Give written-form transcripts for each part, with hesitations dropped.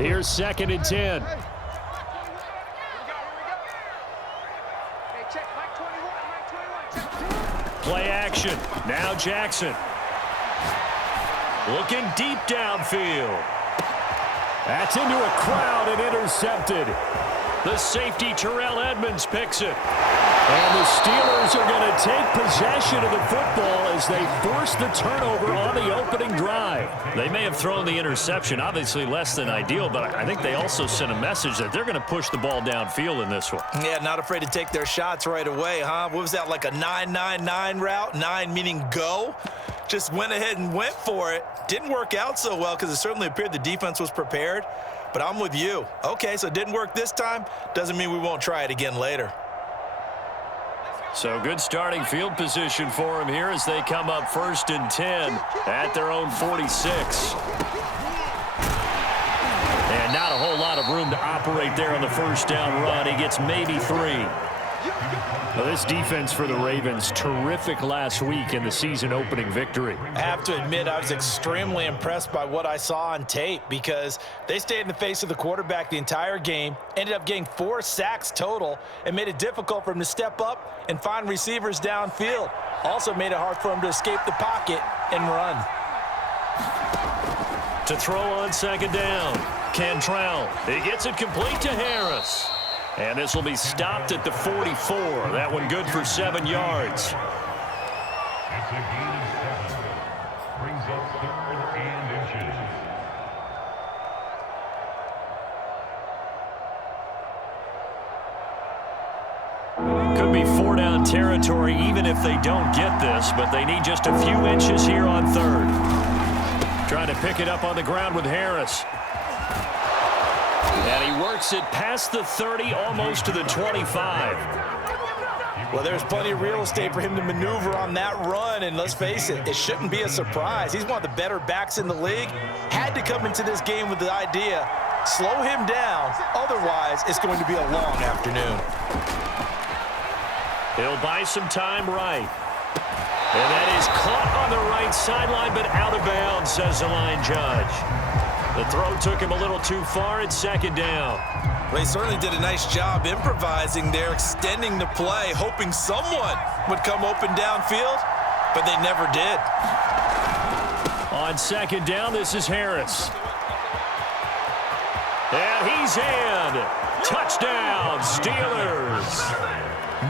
Here's 2nd and 10. Play action. Now Jackson. Looking deep downfield. That's into a crowd and intercepted. The safety, Terrell Edmonds, picks it. And the Steelers are going to take possession of the football as they force the turnover on the opening drive. They may have thrown the interception, obviously less than ideal, but I think they also sent a message that they're going to push the ball downfield in this one. Yeah, not afraid to take their shots right away, huh? What was that, like a 9-9-9 route? 9 meaning go? Just went ahead and went for it. Didn't work out so well because it certainly appeared the defense was prepared. But I'm with you. Okay, so it didn't work this time. Doesn't mean we won't try it again later. So good starting field position for them here as they come up 1st and 10 at their own 46. And not a whole lot of room to operate there on the first down run. He gets maybe 3. Well, this defense for the Ravens, terrific last week in the season-opening victory. I have to admit, I was extremely impressed by what I saw on tape because they stayed in the face of the quarterback the entire game, ended up getting 4 sacks total, and made it difficult for him to step up and find receivers downfield. Also made it hard for him to escape the pocket and run. To throw on 2nd down, Cantrell. He gets it complete to Harris. And this will be stopped at the 44. That one good for 7 yards. It's a gain of 7. Brings up 3rd and inches. Could be 4-down territory even if they don't get this, but they need just a few inches here on 3rd. Trying to pick it up on the ground with Harris. And he works it past the 30, almost to the 25. Well, there's plenty of real estate for him to maneuver on that run, and let's face it, it shouldn't be a surprise. He's one of the better backs in the league. Had to come into this game with the idea, slow him down, otherwise it's going to be a long afternoon. He'll buy some time right. And that is caught on the right sideline, but out of bounds, says the line judge. The throw took him a little too far at 2nd down. Well, he certainly did a nice job improvising there, extending the play, hoping someone would come open downfield, but they never did. On 2nd down, this is Harris. And he's in. Touchdown, Steelers.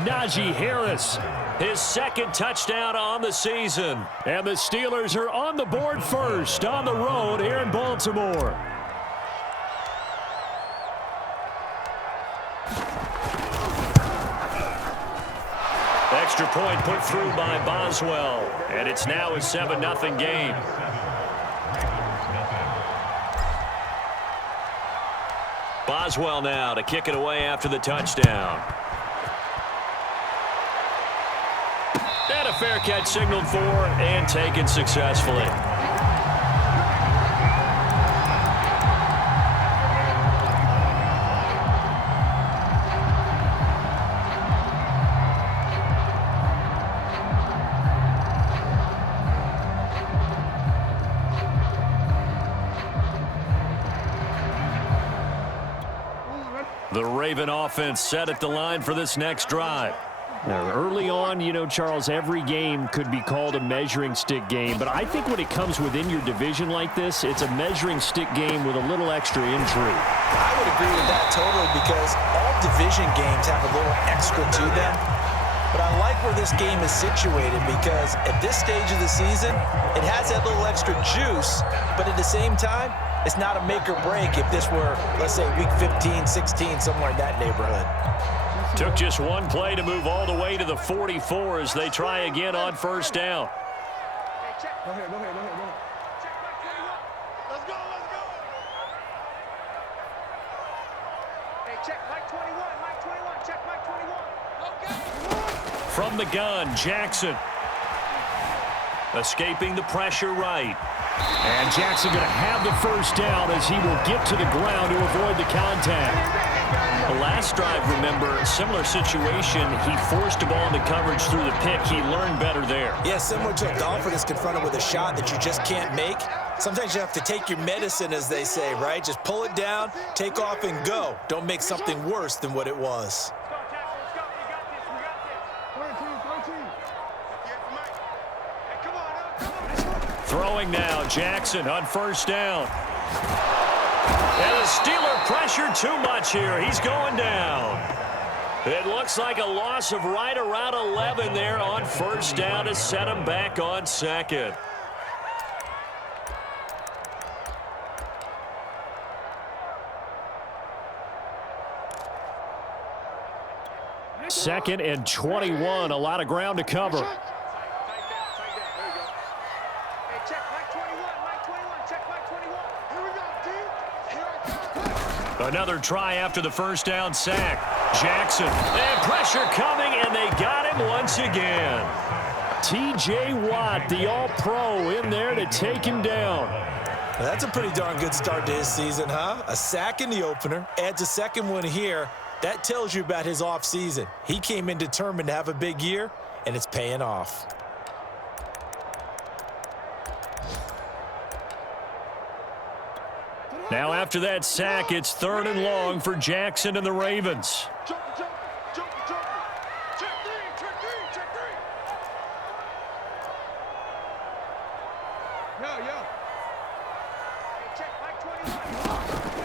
Najee Harris, his 2nd touchdown on the season. And the Steelers are on the board first on the road here in Baltimore. Extra point put through by Boswell. And it's now a 7-0 game. Boswell now to kick it away after the touchdown. And a fair catch signaled for and taken successfully. The Raven offense set at the line for this next drive. Now, early on, you know, Charles, every game could be called a measuring stick game, but I think when it comes within your division like this, it's a measuring stick game with a little extra intrigue. I would agree with that totally because all division games have a little extra to them. But I like where this game is situated because at this stage of the season, it has that little extra juice, but at the same time, it's not a make or break if this were, let's say, week 15, 16, somewhere in that neighborhood. Took just one play to move all the way to the 44 as they try again on 1st down. Go ahead. Check back 21. Let's go. Hey, check Mike 21. Check Mike 21. Okay. From the gun, Jackson. Escaping the pressure right. And Jackson going to have the 1st down as he will get to the ground to avoid the contact. The last drive, remember, similar situation. He forced a ball into coverage through the pick. He learned better there. Yeah, similar to a golfer that's confronted with a shot that you just can't make. Sometimes you have to take your medicine, as they say, right? Just pull it down, take off, and go. Don't make something worse than what it was. Throwing now, Jackson on first down. And the Steeler pressure too much here. He's going down. It looks like a loss of right around 11 there on first down to set him back on second. Second and 21, a lot of ground to cover. Another try after the first down sack. Jackson, and pressure coming, and they got him once again. T.J. Watt, the All-Pro, in there to take him down. Well, that's a pretty darn good start to his season, huh? A sack in the opener, adds a second one here. That tells you about his offseason. He came in determined to have a big year, and it's paying off. Now after that sack, it's 3rd and long for Jackson and the Ravens.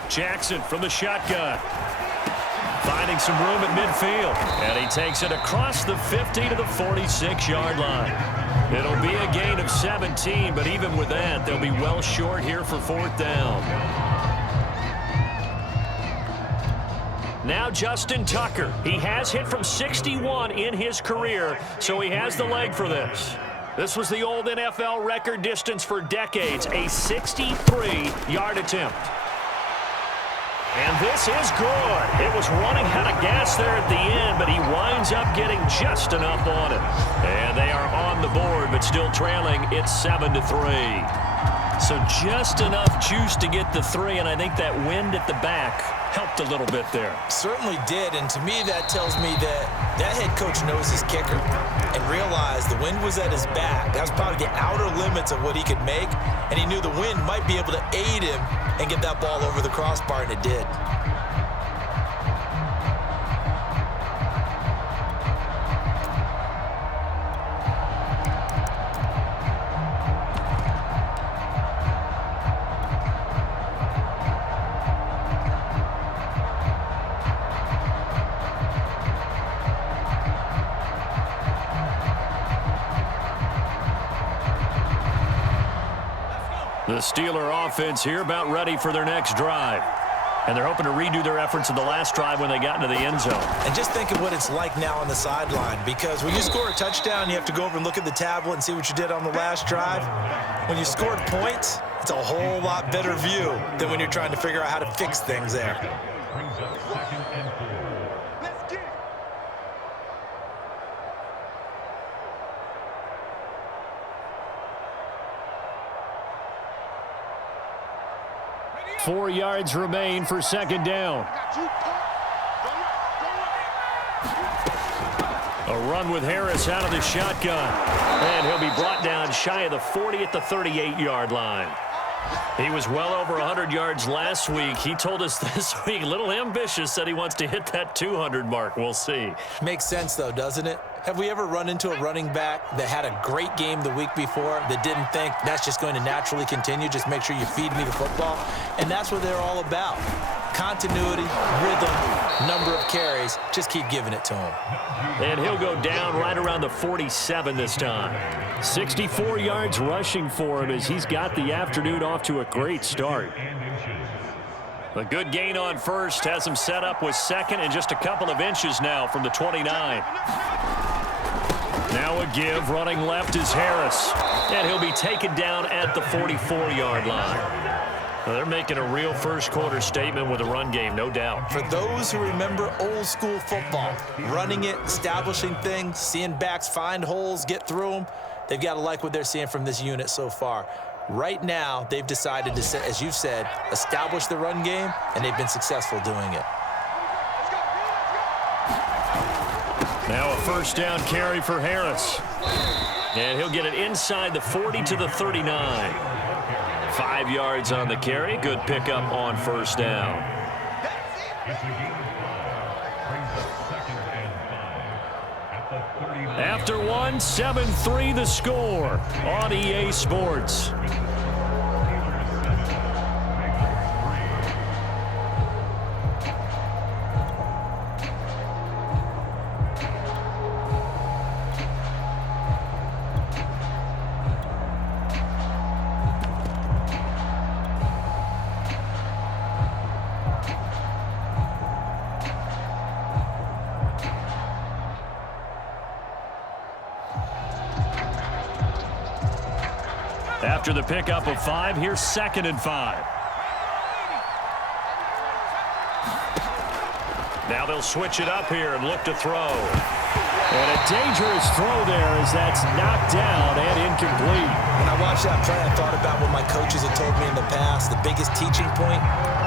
Jackson from the shotgun. Finding some room at midfield. And he takes it across the 50 to the 46-yard line. It'll be a gain of 17, but even with that, they'll be well short here for 4th down. Now Justin Tucker. He has hit from 61 in his career, so he has the leg for this. This was the old NFL record distance for decades, a 63-yard attempt. And this is good. It was running out of gas there at the end, but he winds up getting just enough on it. And they are on the board, but still trailing. It's 7-3. So just enough juice to get the 3, and I think that wind at the back helped a little bit there. Certainly did, and to me that tells me that that head coach knows his kicker and realized the wind was at his back. That was probably the outer limits of what he could make, and he knew the wind might be able to aid him and get that ball over the crossbar, and it did. The Steeler offense here about ready for their next drive. And they're hoping to redo their efforts in the last drive when they got into the end zone. And just think of what it's like now on the sideline, because when you score a touchdown, you have to go over and look at the tablet and see what you did on the last drive. When you scored points, it's a whole lot better view than when you're trying to figure out how to fix things there. Brings up 2nd and 4. Let's get it. 4 yards remain for 2nd down. A run with Harris out of the shotgun. And he'll be brought down shy of the 40 at the 38-yard line. He was well over 100 yards last week. He told us this week, a little ambitious, said he wants to hit that 200 mark. We'll see. Makes sense, though, doesn't it? Have we ever run into a running back that had a great game the week before that didn't think that's just going to naturally continue? Just make sure you feed me the football. And that's what they're all about. Continuity, rhythm, number of carries. Just keep giving it to him. And he'll go down right around the 47 this time. 64 yards rushing for him as he's got the afternoon off to a great start. A good gain on first has him set up with 2nd and just a couple of inches now from the 29. Now a give, running left is Harris. And he'll be taken down at the 44-yard line. Well, they're making a real first-quarter statement with a run game, no doubt. For those who remember old-school football, running it, establishing things, seeing backs find holes, get through them, they've got to like what they're seeing from this unit so far. Right now, they've decided to, as you've said, establish the run game, and they've been successful doing it. Now a first down carry for Harris. And he'll get it inside the 40 to the 39. 5 yards on the carry. Good pickup on first down. It's a gain of 5. Brings up 2nd and 5 at the 39. After one, 7-3 the score on EA Sports. After the pickup of 5, here's 2nd and 5. Now they'll switch it up here and look to throw. And a dangerous throw there as that's knocked down and incomplete. When I watched that play, I thought about what my coaches had told me in the past. The biggest teaching point,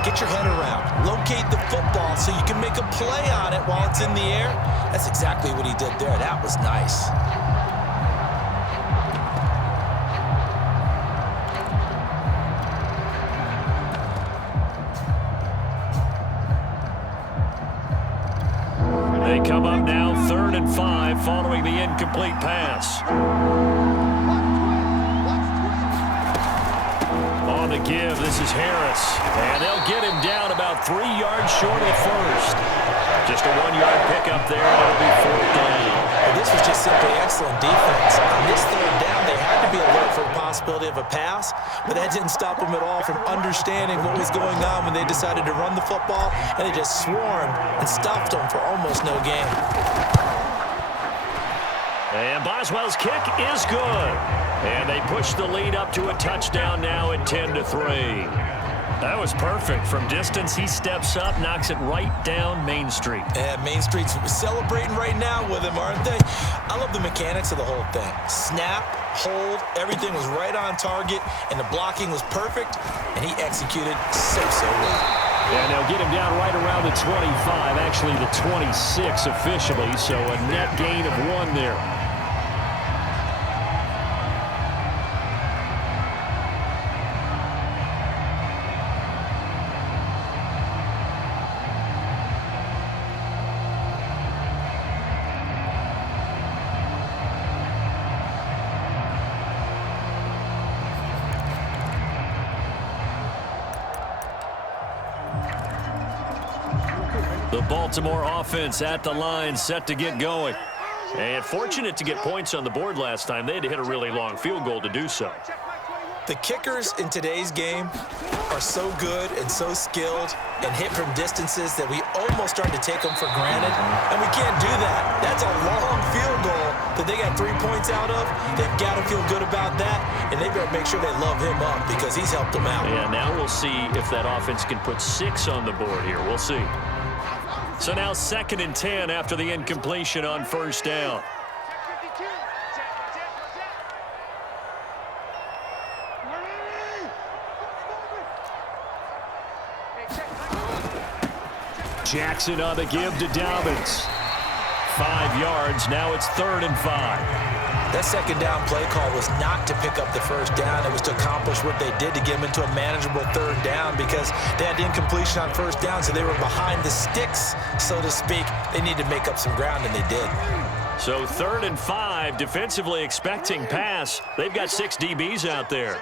get your head around. Locate the football so you can make a play on it while it's in the air. That's exactly what he did there. That was nice. They come up now 3rd and 5 following the incomplete pass. On the give, this is Harris. And they'll get him down about 3 yards short of the first. Just a 1-yard pickup there, and it'll be 4th down. Well, this was just simply excellent defense. On this 3rd down, they had to be alert for the possibility of a pass, but that didn't stop them at all from understanding what was going on when they decided to run the football, and they just swarmed and stuffed them for almost no gain. And Boswell's kick is good. And they push the lead up to a touchdown now at 10-3. That was perfect. From distance, he steps up, knocks it right down Main Street. And Main Street's celebrating right now with him, aren't they? I love the mechanics of the whole thing. Snap, hold, everything was right on target, and the blocking was perfect, and he executed so well. And they'll get him down right around the 25, actually the 26 officially, so a net gain of 1 there. The Baltimore offense at the line, set to get going. And fortunate to get points on the board last time. They had to hit a really long field goal to do so. The kickers in today's game are so good and so skilled and hit from distances that we almost start to take them for granted. And we can't do that. That's a long field goal that they got 3 points out of. They've got to feel good about that, and they better make sure they love him up because he's helped them out. Yeah, now we'll see if that offense can put 6 on the board here. We'll see. So now 2nd and 10 after the incompletion on first down. Jackson on the give to Dobbins. 5 yards. Now it's 3rd and 5. That 2nd down play call was not to pick up the 1st down. It was to accomplish what they did to get them into a manageable 3rd down because they had incompletion on 1st down, so they were behind the sticks, so to speak. They needed to make up some ground, and they did. So 3rd and 5, defensively expecting pass. They've got 6 DBs out there.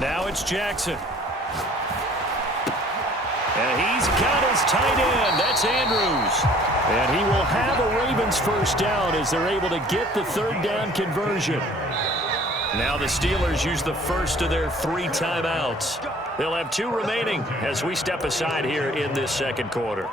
Now it's Jackson. And he's got his tight end. That's Andrews. And he will have a Ravens 1st down as they're able to get the 3rd down conversion. Now the Steelers use the first of their 3 timeouts. They'll have 2 remaining as we step aside here in this 2nd quarter.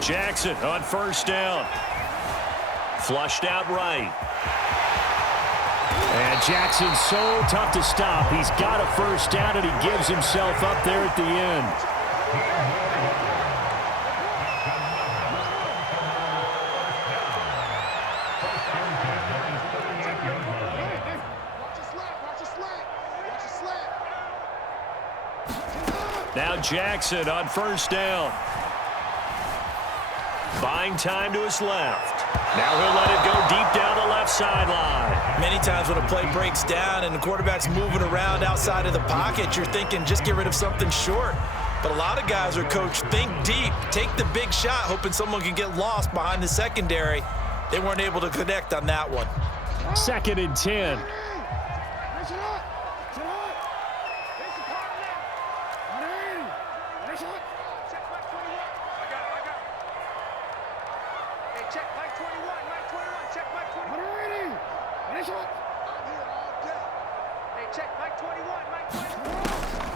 Jackson on 1st down. Flushed out right. And Jackson's so tough to stop. He's got a 1st down, and he gives himself up there at the end. Now Jackson on first down. Buying time to his left. Now he'll let it go deep down the left sideline. Many times when a play breaks down and the quarterback's moving around outside of the pocket, you're thinking just get rid of something short. But a lot of guys are coached, think deep, take the big shot, hoping someone can get lost behind the secondary. They weren't able to connect on that one. 2nd and 10.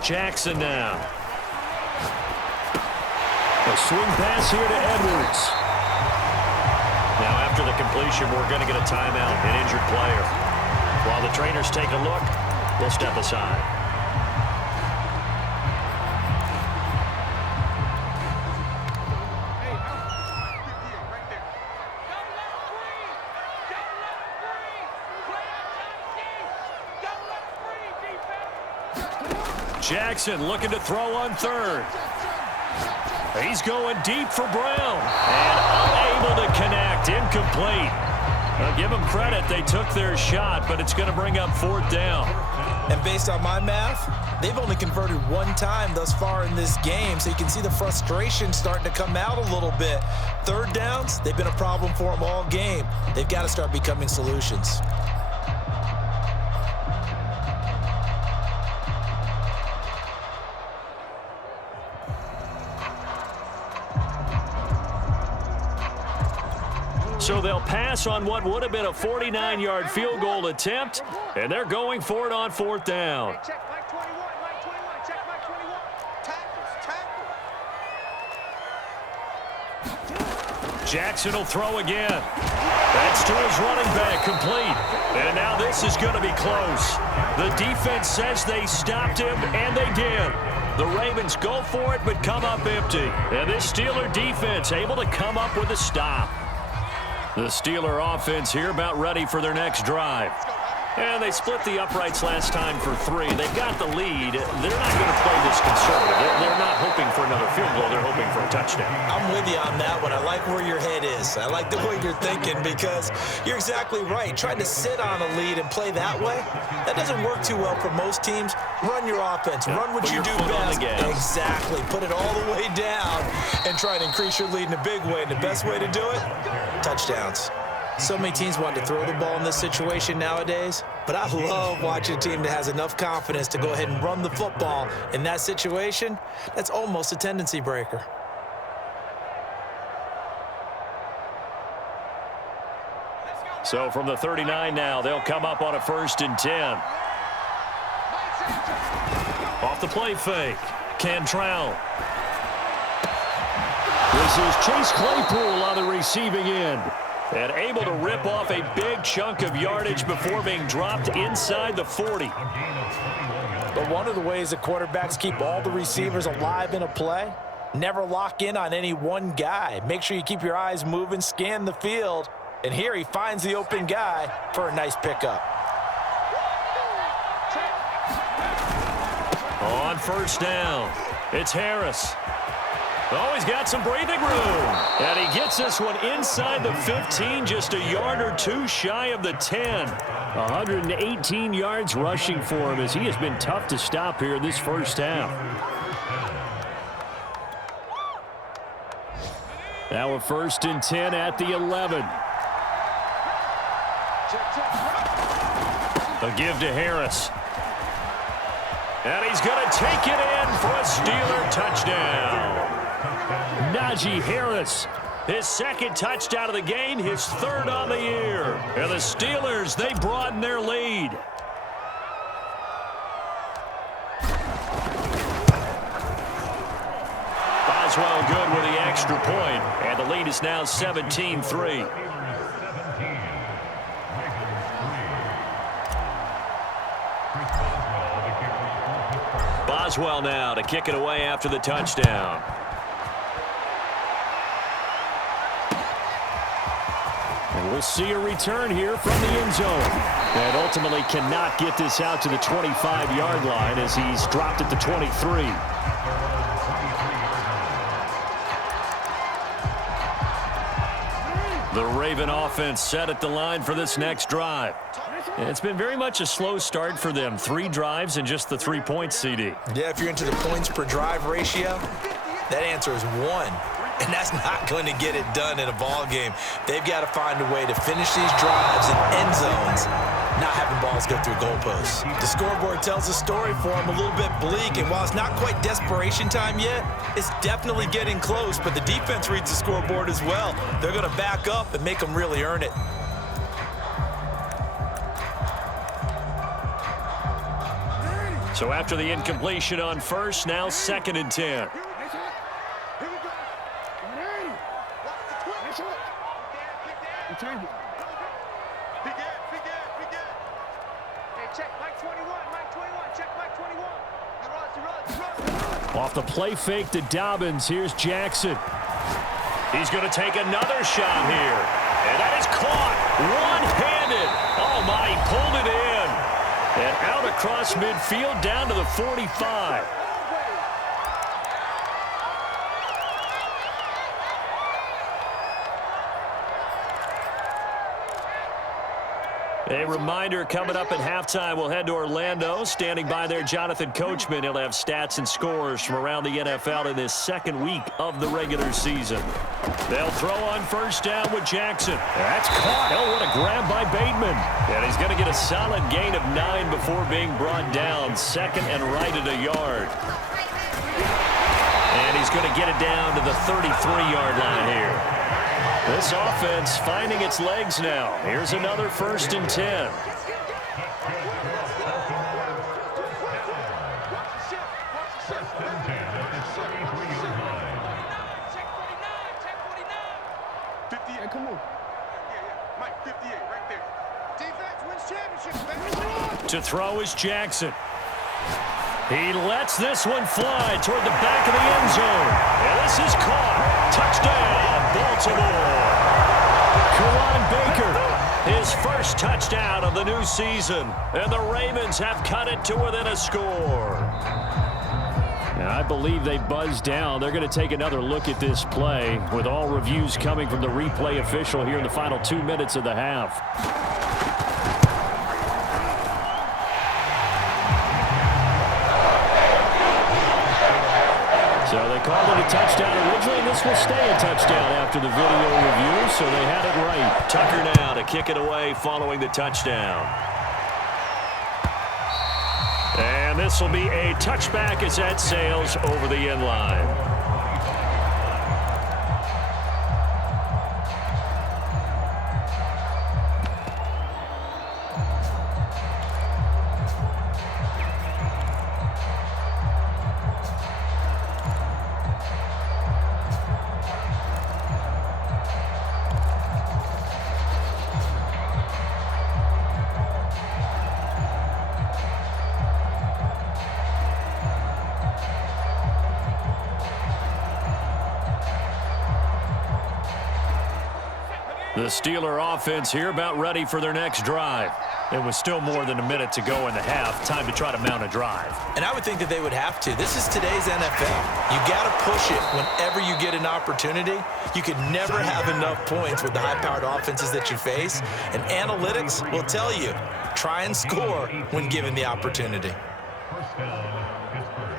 Jackson now. A swing pass here to Edwards. Now after the completion, we're going to get a timeout, an injured player. While the trainers take a look, we'll step aside. Jackson looking to throw on third. He's going deep for Brown. And unable to connect. Incomplete. I'll give them credit. They took their shot, but it's going to bring up 4th down. And based on my math, they've only converted one time thus far in this game, so you can see the frustration starting to come out a little bit. 3rd downs, they've been a problem for them all game. They've got to start becoming solutions. So they'll pass on what would have been a 49-yard field goal attempt, and they're going for it on 4th down. Check Mike 21, Mike 21, check Mike 21. Tackles. Jackson will throw again. That's to his running back, complete. And now this is going to be close. The defense says they stopped him, and they did. The Ravens go for it, but come up empty. And this Steeler defense able to come up with a stop. The Steeler offense here about ready for their next drive. And they split the uprights last time for 3. They've got the lead. They're not going to play this conservative. They're not hoping for another field goal. They're hoping for a touchdown. I'm with you on that one. I like where your head is. I like the way you're thinking because you're exactly right. Trying to sit on a lead and play that way, that doesn't work too well for most teams. Run your offense. Run what you do best. Exactly. Put it all the way down and try to increase your lead in a big way. And the best way to do it, touchdowns. So many teams want to throw the ball in this situation nowadays, but I love watching a team that has enough confidence to go ahead and run the football. In that situation, that's almost a tendency breaker. So from the 39 now, they'll come up on a 1st and 10. Off the play fake, Cantrell. This is Chase Claypool on the receiving end. And able to rip off a big chunk of yardage before being dropped inside the 40. But one of the ways that quarterbacks keep all the receivers alive in a play, never lock in on any one guy. Make sure you keep your eyes moving, scan the field. And here he finds the open guy for a nice pickup. On 1st down, it's Harris. Oh, he's got some breathing room. And he gets this one inside the 15, just a yard or 2 shy of the 10. 118 yards rushing for him as he has been tough to stop here in this first half. Now a 1st and 10 at the 11. A give to Harris. And he's going to take it in for a Steeler touchdown. Najee Harris, his 2nd touchdown of the game, his 3rd on the year. And the Steelers, they broaden their lead. Boswell good with the extra point, and the lead is now 17-3. Boswell now to kick it away after the touchdown. And we'll see a return here from the end zone. And ultimately cannot get this out to the 25-yard line as he's dropped at the 23. The Raven offense set at the line for this next drive. And it's been very much a slow start for them. 3 drives and just the 3 points, CD. Yeah, if you're into the points per drive ratio, that answer is 1. And that's not going to get it done in a ball game. They've got to find a way to finish these drives in end zones, not having balls go through goalposts. The scoreboard tells a story for them a little bit bleak, and while it's not quite desperation time yet, it's definitely getting close, but the defense reads the scoreboard as well. They're going to back up and make them really earn it. So after the incompletion on first, now 2nd and 10. Off the play fake to Dobbins, here's Jackson. He's going to take another shot here. And that is caught one-handed. Oh, my, he pulled it in. And out across midfield down to the 45. A reminder, coming up at halftime, we'll head to Orlando. Standing by there, Jonathan Coachman. He'll have stats and scores from around the NFL in this 2nd week of the regular season. They'll throw on first down with Jackson. That's caught. Oh, what a grab by Bateman. And he's going to get a solid gain of 9 before being brought down. 2nd and right at a yard. And he's going to get it down to the 33-yard line here. This offense finding its legs now. Here's another 1st and 10. To throw is Jackson. He lets this one fly toward the back of the end zone. And this is caught. Touchdown, Baltimore. Karan Baker, his first touchdown of the new season. And the Ravens have cut it to within a score. And I believe they buzzed down. They're going to take another look at this play with all reviews coming from the replay official here in the final 2 minutes of the half. So they called it a touchdown originally, and this will stay a touchdown after the video review, so they had it right. Tucker now to kick it away following the touchdown. And this will be a touchback as that sails over the end line. The Steeler offense here about ready for their next drive. It was still more than a minute to go in the half. Time to try to mount a drive. And I would think that they would have to. This is today's NFL. You got to push it whenever you get an opportunity. You could never have enough points with the high-powered offenses that you face. And analytics will tell you, try and score when given the opportunity. First down, Pittsburgh.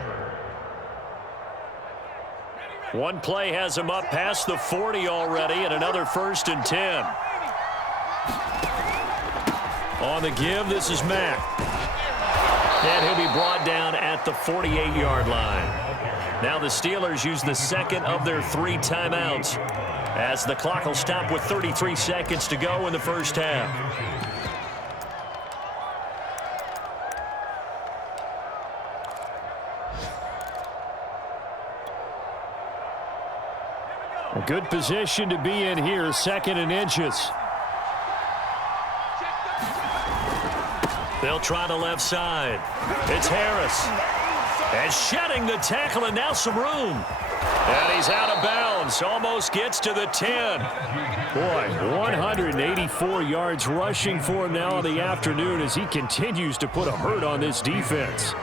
One play has him up past the 40 already, and another 1st and 10. On the give, this is Mack. And he'll be brought down at the 48-yard line. Now the Steelers use the 2nd of their 3 timeouts, as the clock will stop with 33 seconds to go in the first half. A good position to be in here, 2nd and inches. They'll try the left side. It's Harris. And shedding the tackle, and now some room. And he's out of bounds. Almost gets to the 10. Boy, 184 yards rushing for him now in the afternoon as he continues to put a hurt on this defense.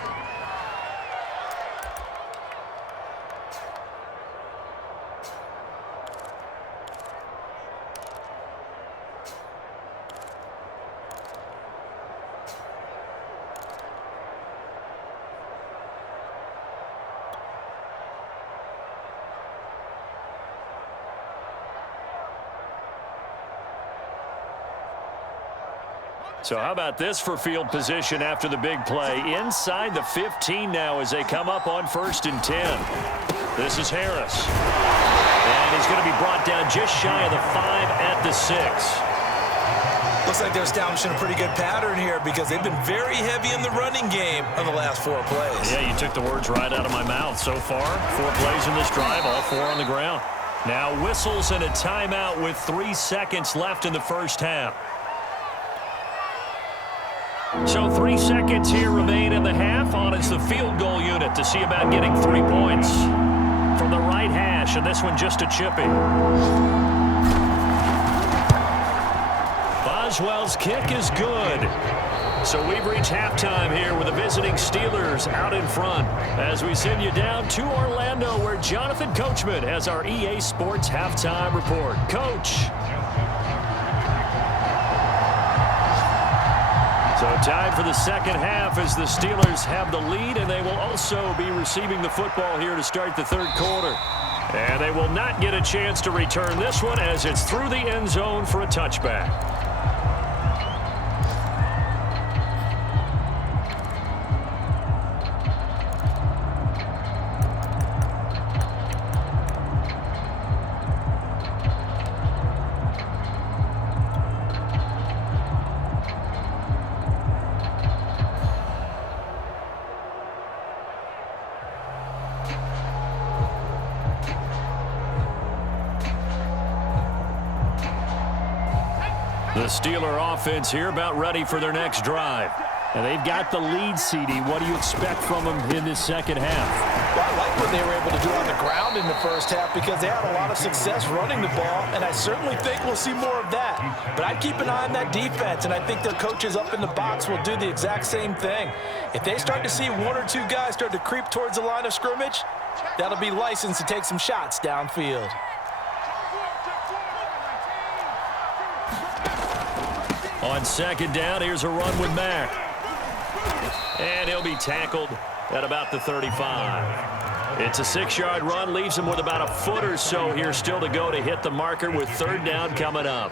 So how about this for field position after the big play? Inside the 15 now as they come up on 1st and 10. This is Harris. And he's going to be brought down just shy of the 5 at the 6. Looks like they're establishing a pretty good pattern here because they've been very heavy in the running game of the last 4 plays. Yeah, you took the words right out of my mouth. So far, 4 plays in this drive, all 4 on the ground. Now whistles and a timeout with 3 seconds left in the first half. So 3 seconds here remain in the half. On is the field goal unit to see about getting 3 points from the right hash, and this one just a chippy. Boswell's kick is good. So we've reached halftime here with the visiting Steelers out in front as we send you down to Orlando where Jonathan Coachman has our EA Sports halftime report. Coach. So time for the second half as the Steelers have the lead, and they will also be receiving the football here to start the third quarter. And they will not get a chance to return this one as it's through the end zone for a touchback. The Steeler offense here about ready for their next drive. And they've got the lead, CD. What do you expect from them in this second half? Well, I like what they were able to do on the ground in the first half because they had a lot of success running the ball, and I certainly think we'll see more of that. But I'd keep an eye on that defense, and I think their coaches up in the box will do the exact same thing. If they start to see 1 or 2 guys start to creep towards the line of scrimmage, that'll be licensed to take some shots downfield. On second down, here's a run with Mack. And he'll be tackled at about the 35. It's a 6-yard run, leaves him with about a foot or so here still to go to hit the marker with third down coming up.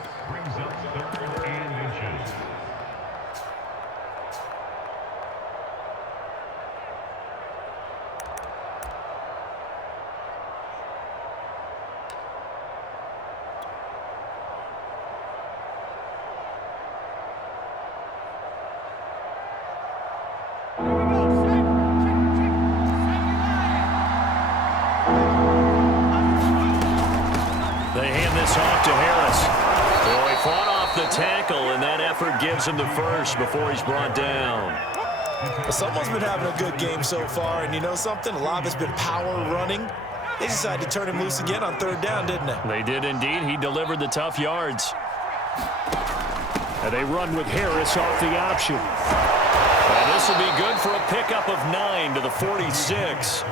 Off to Harris. So he fought off the tackle, and that effort gives him the first before he's brought down. Well, someone's been having a good game so far, and you know something? A lot of it's been power running. They decided to turn him loose again on third down, didn't they? They did indeed. He delivered the tough yards. And they run with Harris off the option. And this will be good for a pickup of 9 to the 46.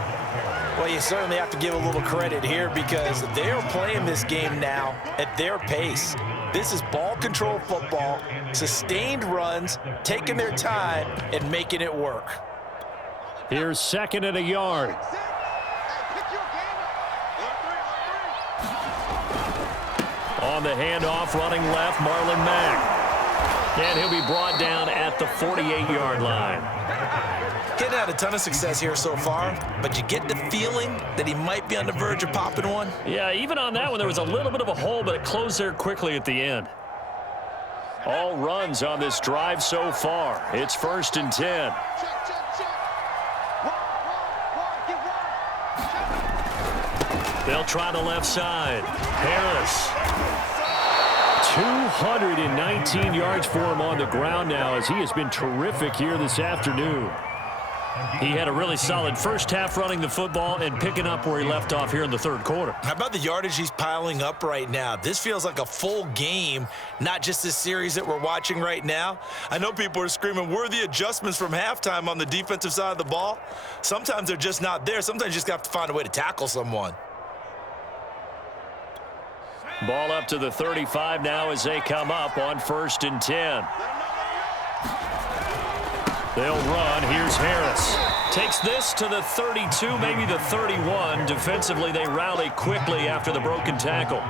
Well, you certainly have to give a little credit here because they're playing this game now at their pace. This is ball control football, sustained runs, taking their time, and making it work. Here's 2nd and a yard. On the handoff, running left, Marlon Mack. And he'll be brought down at the 48-yard line. Getting had a ton of success here so far, but you get the feeling that he might be on the verge of popping one. Yeah, even on that one, there was a little bit of a hole, but it closed there quickly at the end. All runs on this drive so far. It's 1st and 10. They'll try the left side. Harris. 219 yards for him on the ground now as he has been terrific here this afternoon. He had a really solid first half running the football and picking up where he left off here in the third quarter. How about the yardage he's piling up right now? This feels like a full game, not just this series that we're watching right now. I know people are screaming, where are the adjustments from halftime on the defensive side of the ball? Sometimes they're just not there. Sometimes you just have to find a way to tackle someone. Ball up to the 35 now as they come up on 1st and 10. They'll run. Here's Harris. Takes this to the 32, maybe the 31. Defensively, they rally quickly after the broken tackle.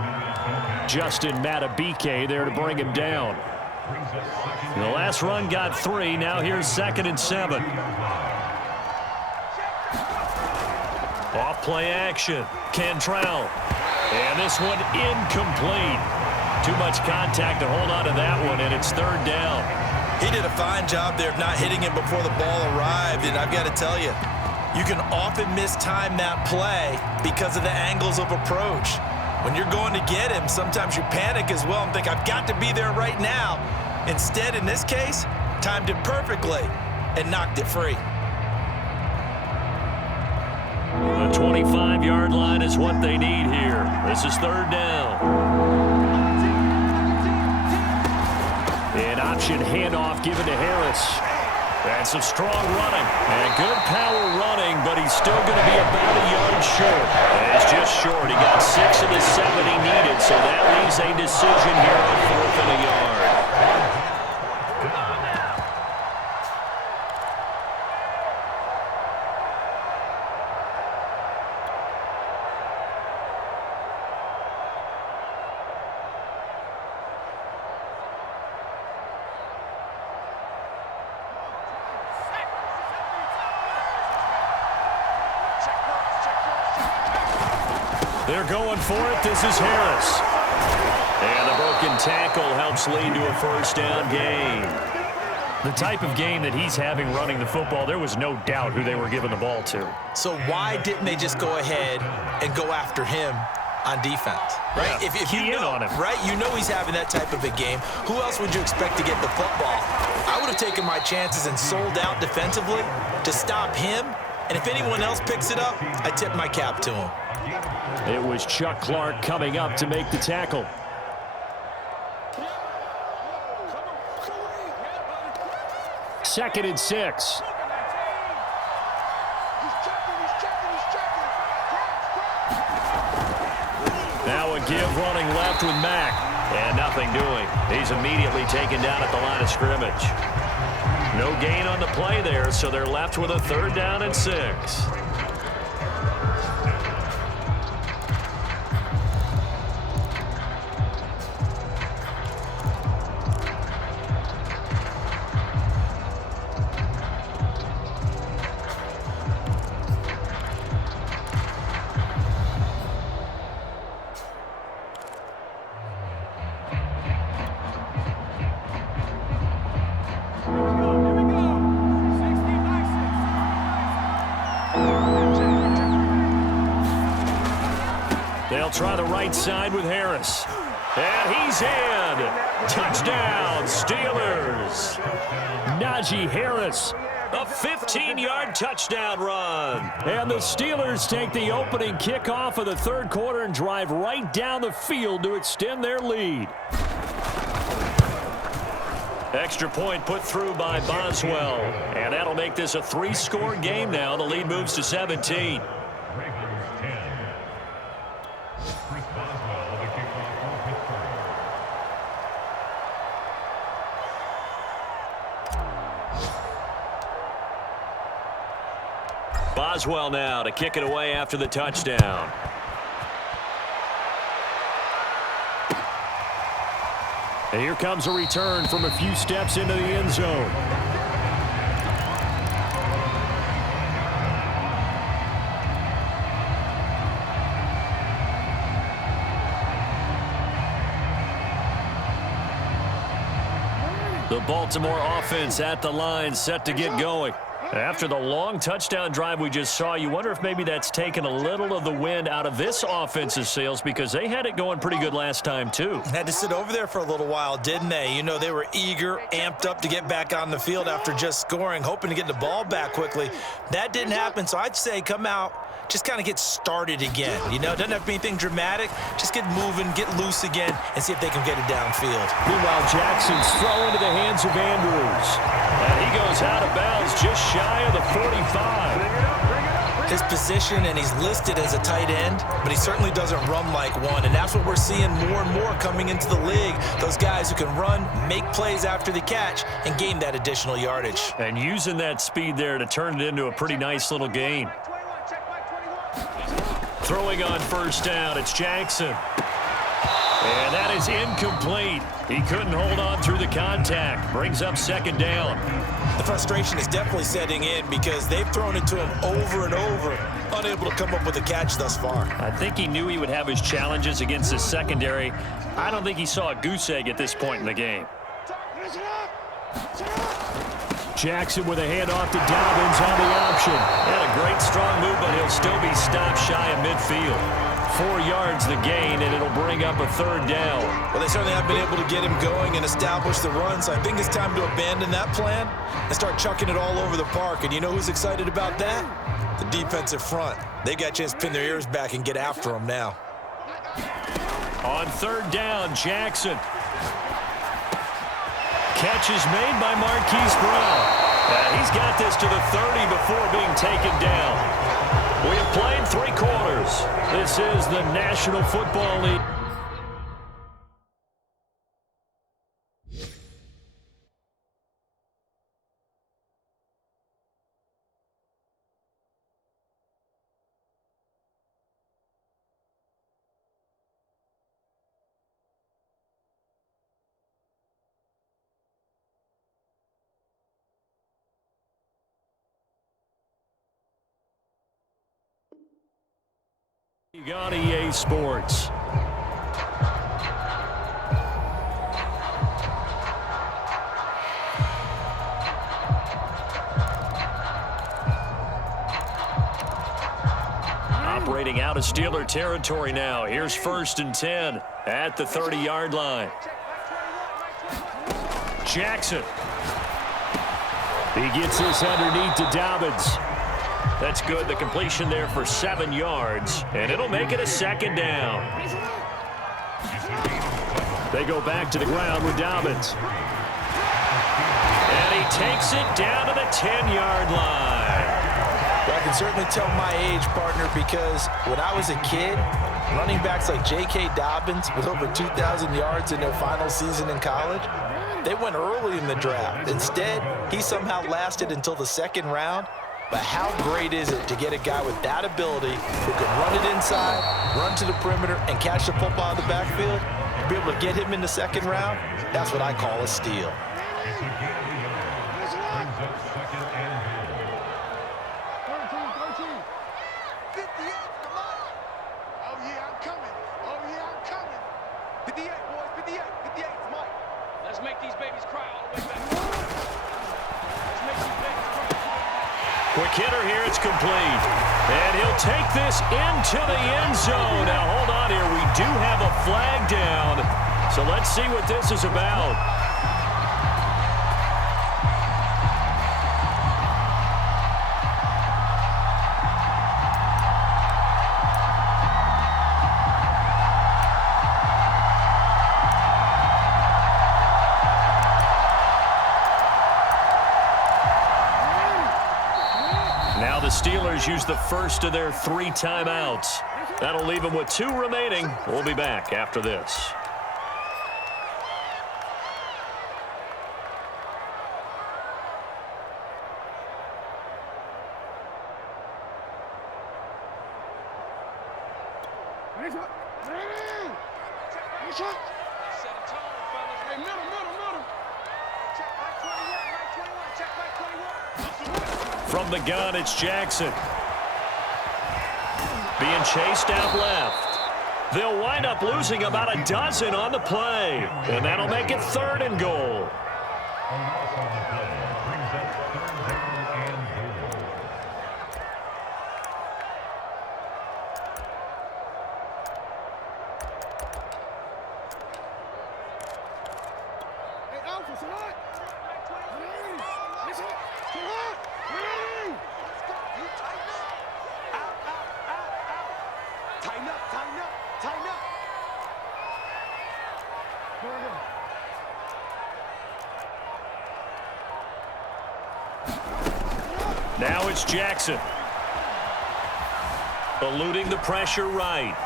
Justin Matabike there to bring him down. The last run got 3. Now here's 2nd and 7. Off play action. Cantrell. And this one incomplete. Too much contact to hold on to that one, and it's 3rd down. He did a fine job there of not hitting him before the ball arrived, and I've got to tell you, you can often mistime that play because of the angles of approach. When you're going to get him, sometimes you panic as well and think, I've got to be there right now. Instead, in this case, timed it perfectly and knocked it free. The 25-yard line is what they need here. This is 3rd down. An option handoff given to Harris. And some strong running. And good power running, but he's still going to be about a yard short. And it's just short. He got 6 of the 7 he needed, so that leaves a decision here on 4th and a yard. They're going for it. This is Harris. And the broken tackle helps lead to a 1st down gain. The type of game that he's having running the football, there was no doubt who they were giving the ball to. So why didn't they just go ahead and go after him on defense? Right? Yeah, if you know, on him. right? You know he's having that type of a game. Who else would you expect to get the football? I would have taken my chances and sold out defensively to stop him. And if anyone else picks it up, I tip my cap to him. It was Chuck Clark coming up to make the tackle. Second and 6. Now a give running left with Mack. And nothing doing. He's immediately taken down at the line of scrimmage. No gain on the play there, so they're left with a 3rd down and 6. They'll try the right side with Harris. And he's in. Touchdown, Steelers. Najee Harris, a 15-yard touchdown run. And the Steelers take the opening kickoff of the 3rd quarter and drive right down the field to extend their lead. Extra point put through by Boswell. And that'll make this a 3-score game now. The lead moves to 17. Boswell now to kick it away after the touchdown. And here comes a return from a few steps into the end zone. The Baltimore offense at the line, set to get going. After the long touchdown drive we just saw, you wonder if maybe that's taken a little of the wind out of this offense's sails, because they had it going pretty good last time too. Had to sit over there for a little while, didn't they? You know, they were eager, amped up to get back on the field after just scoring, hoping to get the ball back quickly. That didn't happen, so I'd say come out, just kind of get started again. You know, it doesn't have to be anything dramatic. Just get moving, get loose again, and see if they can get it downfield. Meanwhile, Jackson's throw into the hands of Andrews. And he goes out of bounds just shy of the 45. His position, and he's listed as a tight end, but he certainly doesn't run like one, and that's what we're seeing more and more coming into the league. Those guys who can run, make plays after the catch, and gain that additional yardage. And using that speed there to turn it into a pretty nice little gain. Throwing on 1st down, it's Jackson. And that is incomplete. He couldn't hold on through the contact. Brings up second down. The frustration is definitely setting in because they've thrown it to him over and over, unable to come up with a catch thus far. I think he knew he would have his challenges against his secondary. I don't think he saw a goose egg at this point in the game. Jackson with a handoff to Dobbins on the option. Had a great strong move, but he'll still be stopped shy of midfield. 4 yards the gain, and it'll bring up a third down. Well, they certainly have been able to get him going and establish the run, so I think it's time to abandon that plan and start chucking it all over the park. And you know who's excited about that? The defensive front. They got a chance to pin their ears back and get after him now. On third down, Jackson. Catch is made by Marquise Brown. He's got this to the 30 before being taken down. We have played 3 quarters. This is the National Football League. You got EA Sports. Operating out of Steeler territory now. Here's 1st and 10 at the 30-yard line. Jackson. He gets this underneath to Dobbins. That's good. The completion there for 7 yards, and it'll make it a second down. They go back to the ground with Dobbins. And he takes it down to the 10-yard line. Well, I can certainly tell my age, partner, because when I was a kid, running backs like J.K. Dobbins with over 2,000 yards in their final season in college, they went early in the draft. Instead, he somehow lasted until the 2nd round. But how great is it to get a guy with that ability who can run it inside, run to the perimeter, and catch the football in the backfield? Be able to get him in the 2nd round? That's what I call a steal. It's a gain of yards. Brings up second and goal. 13. 58, come on. Oh, yeah, I'm coming. Oh, yeah, I'm coming. 58, boys, 58. 58, it's Mike. Let's make these babies cry all the way back. Let's make these babies cry. Quick hitter here, it's complete. And he'll take this into the end zone. Now, hold on here. We do have a flag down. So let's see what this is about. Now the Steelers use the first of their 3 timeouts. That'll leave them with 2 remaining. We'll be back after this. Set a tone, fellas. Hey, middle. Check back 21, check back 21. From the gun, it's Jackson. Being chased out left. They'll wind up losing about a dozen on the play. And that'll make it 3rd and goal. A loss on the play brings up 3rd down and goal. Hey, Alpha, so what? Listen, so what? You tighten up. Out. Tighten up. Go ahead. Now it's Jackson. Eluding the pressure right.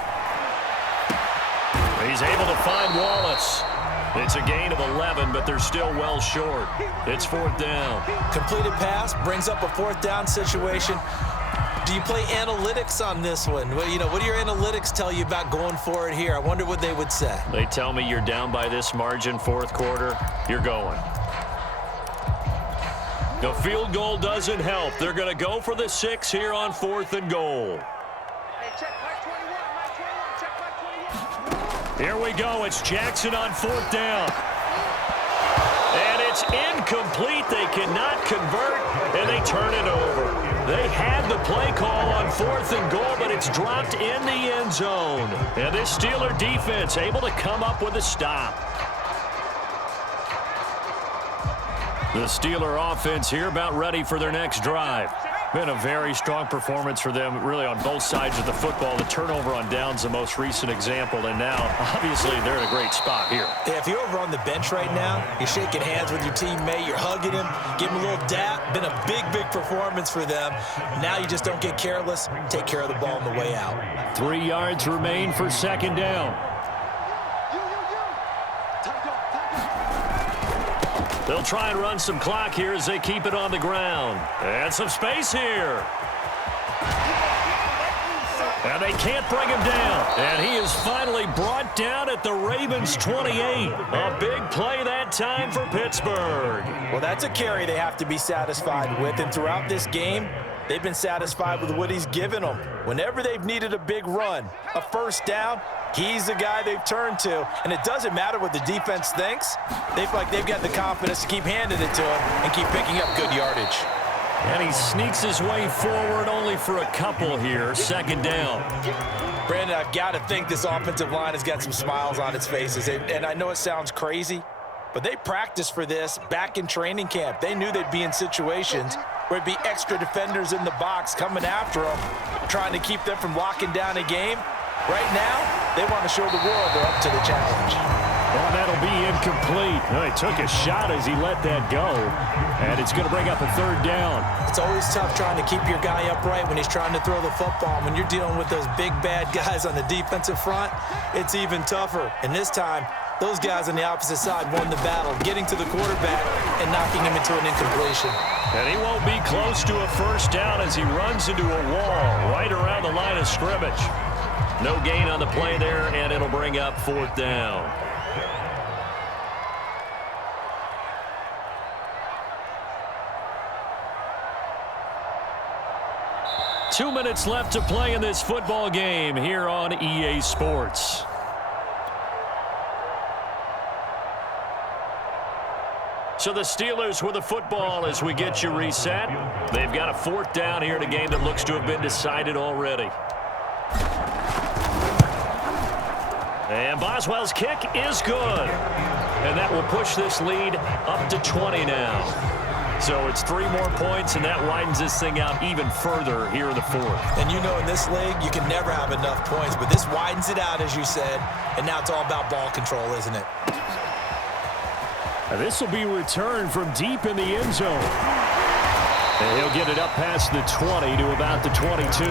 He's able to find Wallace. It's a gain of 11, but they're still well short. It's 4th down. Completed pass brings up a 4th down situation. Do you play analytics on this one? Well, what do your analytics tell you about going for it here? I wonder what they would say. They tell me you're down by this margin, fourth quarter, you're going. The field goal doesn't help. They're going to go for the 6 here on 4th and goal. Hey, check Mike 21, Mike 21, check Mike 21. Here we go. It's Jackson on 4th down. And it's incomplete. They cannot convert, and they turn it over. They had the play call on 4th and goal, but it's dropped in the end zone. And this Steeler defense able to come up with a stop. The Steeler offense here about ready for their next drive. Been a very strong performance for them, really, on both sides of the football. The turnover on downs, the most recent example, and now, obviously, they're in a great spot here. Yeah, if you're over on the bench right now, you're shaking hands with your teammate, you're hugging him, give him a little dap. Been a big, big performance for them. Now you just don't get careless. Take care of the ball on the way out. 3 yards remain for 2nd down. They'll try and run some clock here as they keep it on the ground. And some space here. And they can't bring him down. And he is finally brought down at the Ravens' 28. A big play that time for Pittsburgh. Well, that's a carry they have to be satisfied with. And throughout this game, they've been satisfied with what he's given them. Whenever they've needed a big run, a first down, he's the guy they've turned to. And it doesn't matter what the defense thinks. They feel like they've got the confidence to keep handing it to him and keep picking up good yardage. And he sneaks his way forward only for a couple here. 2nd down. Brandon, I've got to think this offensive line has got some smiles on its faces. And I know it sounds crazy, but they practiced for this back in training camp. They knew they'd be in situations where it'd be extra defenders in the box coming after them, trying to keep them from locking down a game. Right now, they want to show the world they're up to the challenge. Well, that'll be incomplete. Well, he took a shot as he let that go, and it's going to bring up a 3rd down. It's always tough trying to keep your guy upright when he's trying to throw the football. When you're dealing with those big, bad guys on the defensive front, it's even tougher. And this time, those guys on the opposite side won the battle, getting to the quarterback and knocking him into an incompletion. And he won't be close to a first down as he runs into a wall right around the line of scrimmage. No gain on the play there, and it'll bring up 4th down. Two minutes left to play in this football game here on EA Sports. So the Steelers with the football as we get you reset. They've got a 4th down here in a game that looks to have been decided already. And Boswell's kick is good. And that will push this lead up to 20 now. So it's 3 more points, and that widens this thing out even further here in the 4th. And you know, in this league, you can never have enough points, but this widens it out, as you said, and now it's all about ball control, isn't it? Now this will be returned from deep in the end zone. And he'll get it up past the 20 to about the 22.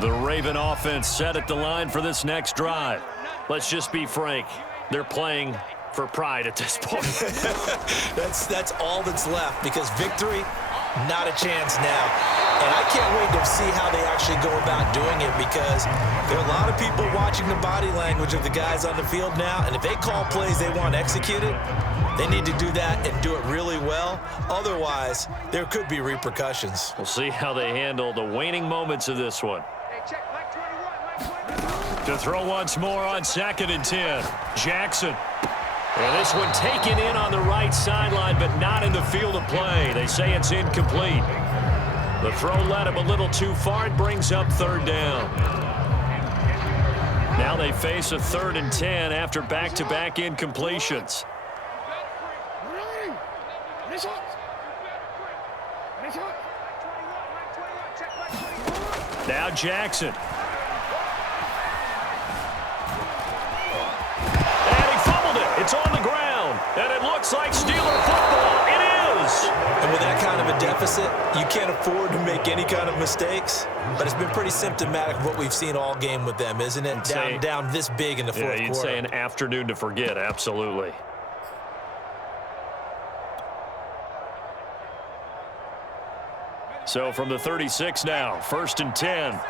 The Raven offense set at the line for this next drive. Let's just be frank. They're playing for pride at this point. That's all that's left, because victory, not a chance now. And I can't wait to see how they actually go about doing it, because there are a lot of people watching the body language of the guys on the field now, and if they call plays they want executed, they need to do that and do it really well. Otherwise, there could be repercussions. We'll see how they handle the waning moments of this one. Hey, check Mike 21, Mike 21. To throw once more on 2nd and 10. Jackson. And this one taken in on the right sideline, but not in the field of play. They say it's incomplete. The throw led him a little too far. It brings up 3rd down. Now they face a 3rd and 10 after back-to-back incompletions. Now Jackson. And he fumbled it. It's on the ground. And it looks like Steeler football. It is. And with that kind of a deficit, you can't afford to make any kind of mistakes. But it's been pretty symptomatic of what we've seen all game with them, isn't it? Down this big in the fourth quarter. Yeah, you'd say an afternoon to forget. Absolutely. So from the 36 now, 1st and 10.